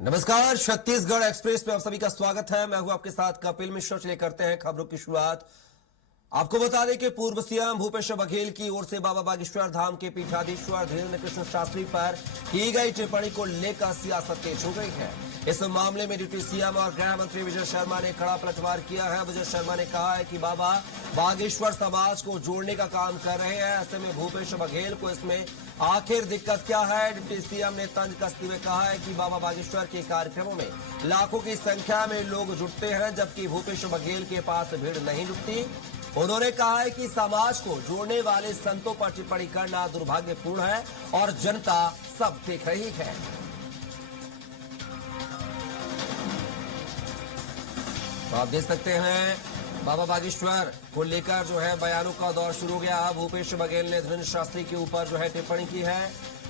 नमस्कार, छत्तीसगढ़ एक्सप्रेस में आप सभी का स्वागत है। मैं हूं आपके साथ कपिल मिश्रा। चलिए करते हैं खबरों की शुरुआत। आपको बता दें कि पूर्व सीएम भूपेश बघेल की ओर से बाबा बागेश्वर धाम के पीठाधीश्वर धीरेन्द्र कृष्ण शास्त्री पर की गई टिप्पणी को लेकर सियासत तेज हो गई है। इस मामले में डिप्टी सीएम और गृह मंत्री विजय शर्मा ने कड़ा पलटवार किया है। विजय शर्मा ने कहा है कि बाबा बागेश्वर समाज को जोड़ने का काम कर रहे हैं, ऐसे में भूपेश बघेल को इसमें आखिर दिक्कत क्या है। डिप्टी सीएम ने तंज कसते हुए कहा है कि बाबा बागेश्वर के कार्यक्रमों में लाखों की संख्या में लोग जुटते हैं, जबकि भूपेश बघेल के पास भीड़ नहीं जुटती। उन्होंने कहा है कि समाज को जोड़ने वाले संतों पर टिप्पणी करना दुर्भाग्यपूर्ण है और जनता सब देख रही है। तो आप देख सकते हैं बाबा बागेश्वर को लेकर जो है बयानों का दौर शुरू हो गया। भूपेश बघेल ने धीरेन्द्र शास्त्री के ऊपर जो है टिप्पणी की है।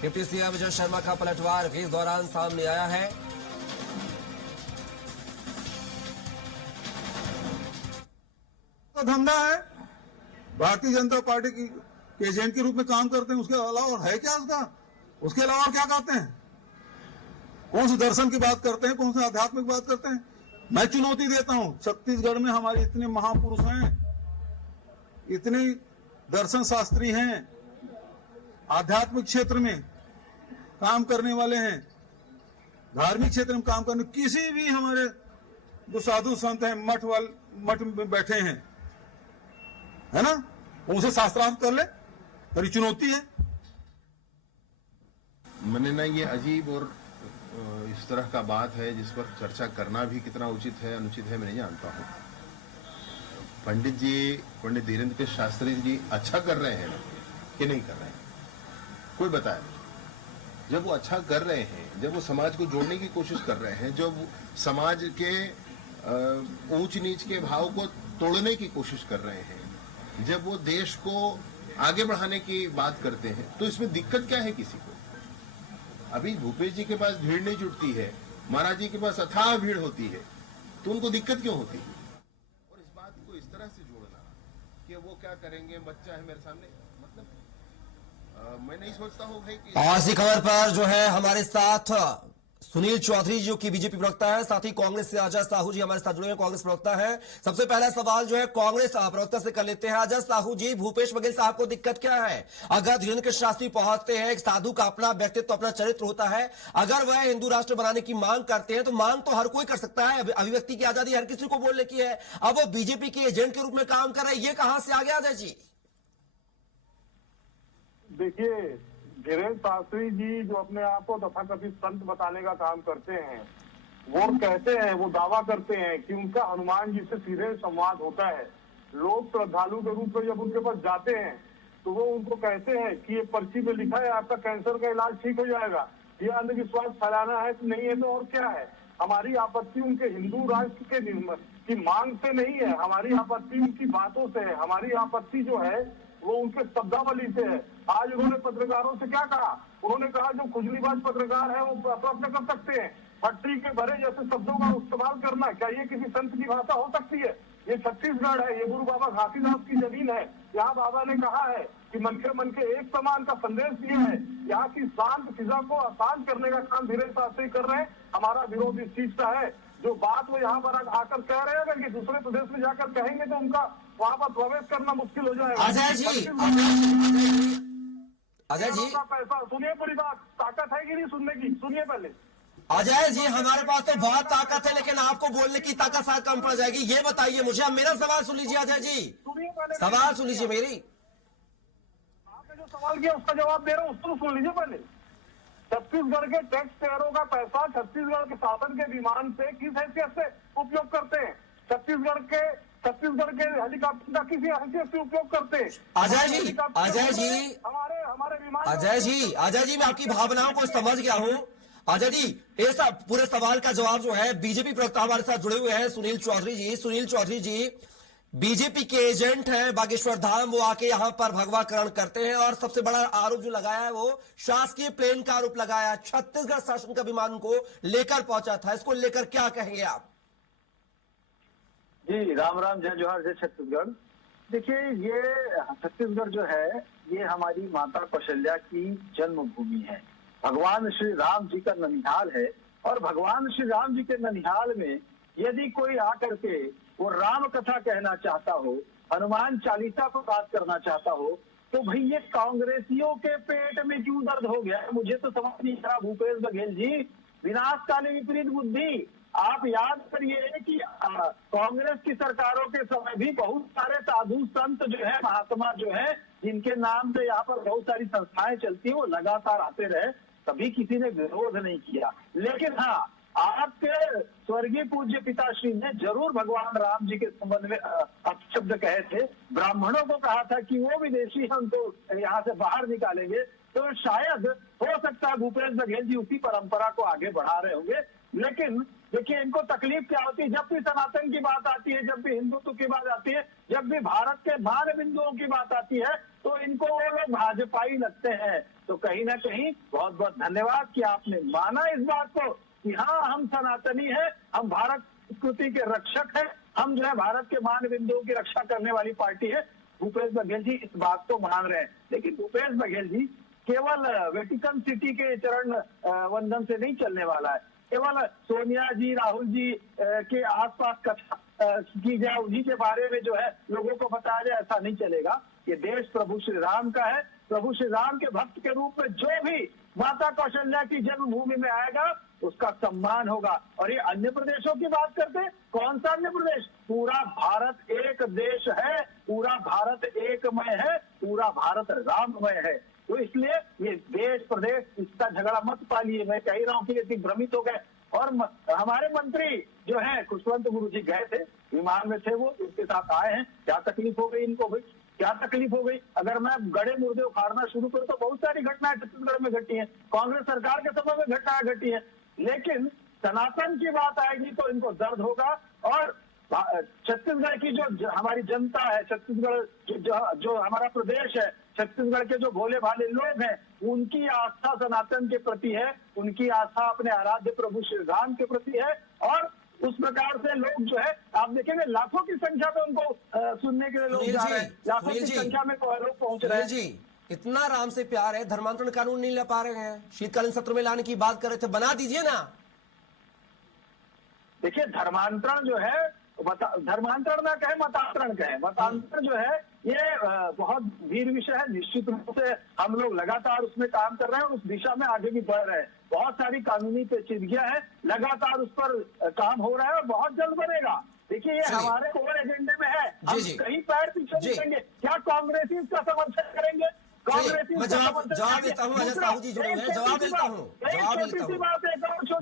डिप्टी सीएम विजय शर्मा का पलटवार भी इस दौरान सामने आया है। धंधा है, भारतीय जनता पार्टी की एजेंट के रूप में काम करते हैं, उसके अलावा और है क्या उसके अलावा और क्या करते हैं? कौन से दर्शन की बात करते हैं, कौन से आध्यात्मिक बात करते हैं? मैं चुनौती देता हूं, छत्तीसगढ़ में हमारे इतने महापुरुष हैं, इतने दर्शन शास्त्री हैं, आध्यात्मिक क्षेत्र में काम करने वाले हैं, धार्मिक क्षेत्र में काम करने, किसी भी हमारे जो साधु संत हैं मठ में बैठे हैं, है ना, उनसे शास्त्रार्थ कर ले, मेरी चुनौती है। मैंने ना ये अजीब और इस तरह का बात है जिस पर चर्चा करना भी कितना उचित है अनुचित है मैं नहीं जानता हूँ। पंडित धीरेन्द्र कृष्ण शास्त्री जी अच्छा कर रहे हैं कि नहीं कर रहे हैं, कोई बताए। जब वो अच्छा कर रहे हैं, जब वो समाज को जोड़ने की कोशिश कर रहे हैं, जब समाज के ऊंच नीच के भाव को तोड़ने की कोशिश कर रहे हैं, जब वो देश को आगे बढ़ाने की बात करते हैं, तो इसमें दिक्कत क्या है किसी को? अभी भूपेश जी के पास भीड़ नहीं जुटती है, महाराज जी के पास अथाह भीड़ होती है, तो उनको दिक्कत क्यों होती है? और इस बात को इस तरह से जोड़ना कि वो क्या करेंगे, बच्चा है मेरे सामने, मतलब मैं नहीं सोचता हूँ भाई कि। और इसी खबर पर जो है हमारे साथ सुनील चौधरी जो कि बीजेपी प्रवक्ता है, साथ ही कांग्रेस से अजय साहू जी हमारे साथ जुड़े हैं, कांग्रेस प्रवक्ता है। सबसे पहला सवाल जो है कांग्रेस प्रवक्ता से कर लेते हैं। अजय साहू जी, भूपेश बघेल साहब को दिक्कत क्या है? अगर धीरेन्द्र कृष्ण शास्त्री पहुंचते हैं, एक साधु का अपना व्यक्तित्व अपना चरित्र होता है, अगर वह हिंदू राष्ट्र बनाने की मांग करते हैं तो मांग तो हर कोई कर सकता है, अभिव्यक्ति की आजादी हर किसी को बोलने की है। अब वो बीजेपी के एजेंट के रूप में काम कर रहे हैं, ये कहां से आ गया अजय जी? देखिए, धीरेन्द्र शास्त्री जी जो अपने आप को तथाकथित संत बताने का काम करते हैं, वो कहते हैं, वो दावा करते हैं कि उनका हनुमान जी से सीधे संवाद होता है। लोग श्रद्धालु के रूप में जब उनके पास जाते हैं तो वो उनको कहते हैं कि ये पर्ची में लिखा है आपका कैंसर का इलाज ठीक हो जाएगा। ये अंधविश्वास फैलाना है तो नहीं है तो और क्या है? हमारी आपत्ति उनके हिंदू राष्ट्र की मांग से नहीं है, हमारी आपत्ति उनकी बातों से है, हमारी आपत्ति जो है वो उनके शब्दावली से है। आज उन्होंने पत्रकारों से क्या कहा? उन्होंने कहा जो खुजलीबाज पत्रकार है वो अपना कर सकते हैं, फट्टी के भरे जैसे शब्दों का इस्तेमाल करना, क्या ये किसी संत की भाषा हो सकती है? ये छत्तीसगढ़ है, ये गुरु बाबा घासीदास की जमीन है। यहाँ बाबा ने कहा है कि मन के एक समान का संदेश दिया है। यहाँ की शांत फिजा को आसान करने का काम धीरेन्द्र शास्त्री कर रहे हैं। हमारा विरोध इस चीज का है, जो बात वो यहाँ पर आकर कह रहे हैं कि दूसरे प्रदेश में जाकर कहेंगे तो उनका वहाँ पर प्रवेश करना मुश्किल हो जाएगा। अजय जी, पैसा सुनिए, पूरी बात, ताकत है कि नहीं सुनने की? सुनिए पहले। अजय जी, हमारे पास तो बहुत ताकत है, लेकिन आपको बोलने की ताकत शायद कम पड़ जाएगी। ये बताइए मुझे, अब मेरा सवाल सुन लीजिए अजय जी, सवाल सुन लीजिए मेरी। आपने जो सवाल किया उसका जवाब दे रहा हूँ, उसको सुन लीजिए पहले। छत्तीसगढ़ के टैक्स पेयरों का पैसा छत्तीसगढ़ के शासन के विमान से किस हैसियत से उपयोग करते हैं? छत्तीसगढ़ के हेलीकॉप्टर का किसी हैसियत से उपयोग करते हैं? अजय जी, हमारे विमान, अजय जी मैं आपकी भावनाओं को समझ गया हूँ। अजय जी, ये सब पूरे सवाल का जवाब जो है बीजेपी प्रवक्ता हमारे साथ जुड़े हुए हैं सुनील चौधरी जी। सुनील चौधरी जी बीजेपी के एजेंट हैं बागेश्वर धाम, वो आके यहां पर भगवाकरण करते हैं और सबसे बड़ा आरोप जो लगाया है वो शासकीय प्लेन का आरोप लगाया। छत्तीसगढ़ शासन का विमान को लेकर पहुंचा था, इसको लेकर क्या कहेंगे आप? जी राम राम, जय जोहार, जय छत्तीसगढ़। देखिए, ये छत्तीसगढ़ जो है ये हमारी माता कौशल्या की जन्मभूमि है। भगवान श्री राम जी का ननिहाल है। और भगवान श्री राम जी के ननिहाल में यदि कोई आकर के वो राम कथा कहना चाहता हो, हनुमान चालीसा को बात करना चाहता हो, तो भाई ये कांग्रेसियों के पेट में क्यों दर्द हो गया? मुझे तो समझ नहीं आ रहा। भूपेश बघेल जी, विनाशकाली विपरीत बुद्धि। आप याद करिए कि कांग्रेस की सरकारों के समय भी बहुत सारे साधु संत जो है, महात्मा जो है, जिनके नाम से यहाँ पर बहुत सारी संस्थाएं चलती है, वो लगातार आते रहे, कभी किसी ने विरोध नहीं किया। लेकिन हाँ, आपके स्वर्गीय पूज्य पिताश्री ने जरूर भगवान राम जी के संबंध में अपशब्द कहे थे। ब्राह्मणों को कहा था कि वो विदेशी हैं, उनको यहाँ से बाहर निकालेंगे। तो शायद हो सकता है भूपेश बघेल जी उसी परंपरा को आगे बढ़ा रहे होंगे। लेकिन देखिए, इनको तकलीफ क्या होती है जब भी सनातन की बात आती है, जब भी हिंदुत्व की बात आती है, जब भी भारत के मान बिंदुओं की बात आती है, तो इनको वो लोग भाजपाई लगते हैं। तो कहीं ना कहीं बहुत बहुत धन्यवाद कि आपने माना इस बात को कि हाँ, हम सनातनी हैं, हम भारत संस्कृति के रक्षक हैं, हम जो है भारत के मान बिंदुओं की रक्षा करने वाली पार्टी है। भूपेश बघेल जी इस बात को मान रहे हैं। लेकिन भूपेश बघेल जी केवल वेटिकन सिटी के चरण वंदन से नहीं चलने वाला है। केवल सोनिया जी, राहुल जी के आसपास कथा की जाए, उन्हीं के बारे में जो है लोगों को बताया जाए, ऐसा नहीं चलेगा। ये देश प्रभु श्री राम का है। प्रभु श्री राम के भक्त के रूप में जो भी माता कौशल्या की जन्मभूमि में आएगा, उसका सम्मान होगा। और ये अन्य प्रदेशों की बात करते, कौन सा अन्य प्रदेश? पूरा भारत एक देश है, पूरा भारत एकमय है, पूरा भारत राममय है। तो इसलिए ये देश प्रदेश इसका झगड़ा मत पालिए। मैं कह रहा हूँ कि ये दिग्भ्रमित हो गए। और हमारे मंत्री जो है खुशवंत गुरु जी गए थे, विमान में थे, वो उसके साथ आए हैं। क्या तकलीफ हो गई इनको भाई? क्या तकलीफ हो गई? अगर मैं गड़े मुर्दे उखाड़ना शुरू करूं तो बहुत सारी घटनाएं छत्तीसगढ़ में घटी हैं, कांग्रेस सरकार के समय में घटनाएं घटी हैं। लेकिन सनातन की बात आएगी तो इनको दर्द होगा। और छत्तीसगढ़ की जो हमारी जनता है, छत्तीसगढ़ जो हमारा प्रदेश है, छत्तीसगढ़ के जो भोले भाले लोग हैं, उनकी आस्था सनातन के प्रति है, उनकी आस्था अपने आराध्य प्रभु श्री राम के प्रति है। और उस प्रकार से लोग जो है, आप देखेंगे लाखों की संख्या में उनको सुनने के लिए लोग जा रहे हैं, लाखों की संख्या में लोग पहुंच रहे हैं। जी, इतना राम से प्यार है, धर्मांतरण कानून नहीं ला पा रहे हैं, शीतकालीन सत्र में लाने की बात कर रहे थे, बना दीजिए ना। देखिए, धर्मांतरण जो है, धर्मांतरण ना कहे, मतांतरण कहे, मतांतरण जो है ये बहुत वीर विषय है। निश्चित रूप से हम लोग लगातार उसमें काम कर रहे हैं और उस दिशा में आगे भी बढ़ रहे हैं। बहुत सारी कानूनी पेचीदगियां हैं, लगातार उस पर काम हो रहा है और बहुत जल्द बनेगा। देखिए, ये हमारे कोर एजेंडे में है, हम कहीं पैर पीछे नहीं करेंगे। क्या कांग्रेसी इसका समर्थन करेंगे? मैं जवाब देता हूँ, अजय साहू जी जो है, जवाब देता हूँ।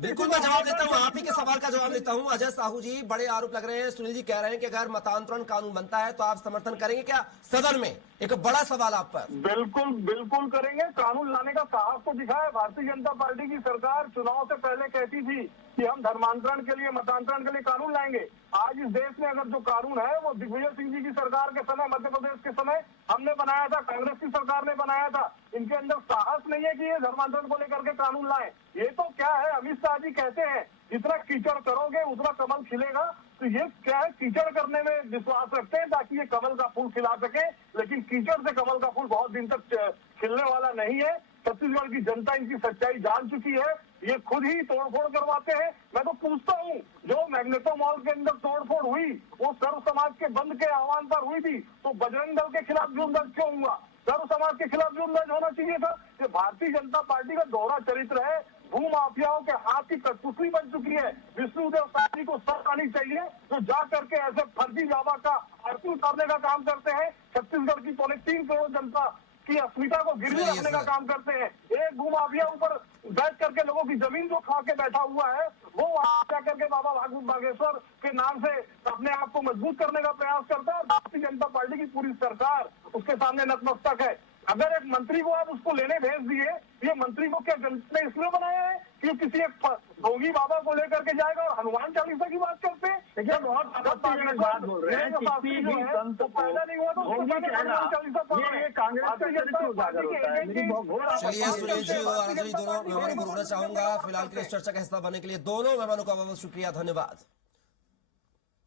बिल्कुल मैं जवाब देता हूँ, आप ही के सवाल का जवाब देता हूँ। अजय साहू जी, बड़े आरोप लग रहे हैं। सुनील जी कह रहे हैं कि अगर मतांतरण कानून बनता है तो आप समर्थन करेंगे क्या सदन में? एक बड़ा सवाल आप पर। बिल्कुल बिल्कुल करेंगे। कानून लाने का साहस तो दिखाया। भारतीय जनता पार्टी की सरकार चुनाव से पहले कहती थी कि हम धर्मांतरण के लिए, मतांतरण के लिए कानून लाएंगे। आज इस देश में अगर जो कानून है वो दिग्विजय सिंह जी की सरकार के समय, मध्य प्रदेश के समय हमने बनाया था, कांग्रेस की सरकार ने बनाया था। इनके अंदर साहस नहीं है कि ये धर्मांतरण को लेकर के कानून लाए। ये तो क्या है, अमित शाह जी कहते हैं जितना कीचड़ करोगे उतना कमल खिलेगा। तो ये क्या है, कीचड़ करने में विश्वास रखते हैं ताकि ये कमल का फूल खिला सके, लेकिन कीचड़ से कमल का फूल बहुत दिन तक खिलने वाला नहीं है। छत्तीसगढ़ की जनता इनकी सच्चाई जान चुकी है। ये खुद ही तोड़फोड़ करवाते हैं। मैं तो पूछता हूँ, जो मैग्नेटो मॉल के अंदर तोड़फोड़ हुई वो सर्व समाज के बंद के आह्वान पर हुई थी, तो बजरंग दल के खिलाफ जुर्म दर्ज क्यों हुआ? सर्व समाज के खिलाफ जुर्म दर्ज होना चाहिए था। ये भारतीय जनता पार्टी का दोहरा चरित्र है। भू माफियाओं के हाथ की कठपुतली बन चुकी है। विष्णुदेव साय को सख्त आनी चाहिए, जो जा करके ऐसे फर्जी दावा का आरती उतारने का काम करते हैं। छत्तीसगढ़ की 3.25 करोड़ जनता की अस्मिता को गिरवी रखने का काम करते हैं। एक भू माफिया ऊपर बैठ करके लोगों की जमीन जो खा के बैठा हुआ है, वो वहां जाकर के बाबा बागेश्वर के नाम से अपने आप को मजबूत करने का प्रयास करता है। भारतीय जनता पार्टी की पूरी सरकार उसके सामने नतमस्तक है। अगर एक मंत्री को आप उसको लेने भेज दिए, ये मंत्री को क्या जनता ने इसलिए बनाया है कि किसी एक भोगी बाबा को लेकर के जाएगा और हनुमान चालीसा की बात करते हैं? देखिए, बहुत बात बोल रहे हैं। पहला नहीं हुआ तो हनुमान चालीसा चलिए, सुनील जी और आनंद जी दोनों मेहमानों को रुकना चाहूंगा। फिलहाल के लिए चर्चा का हिस्सा बनने के लिए दोनों मेहमानों का बहुत शुक्रिया, धन्यवाद।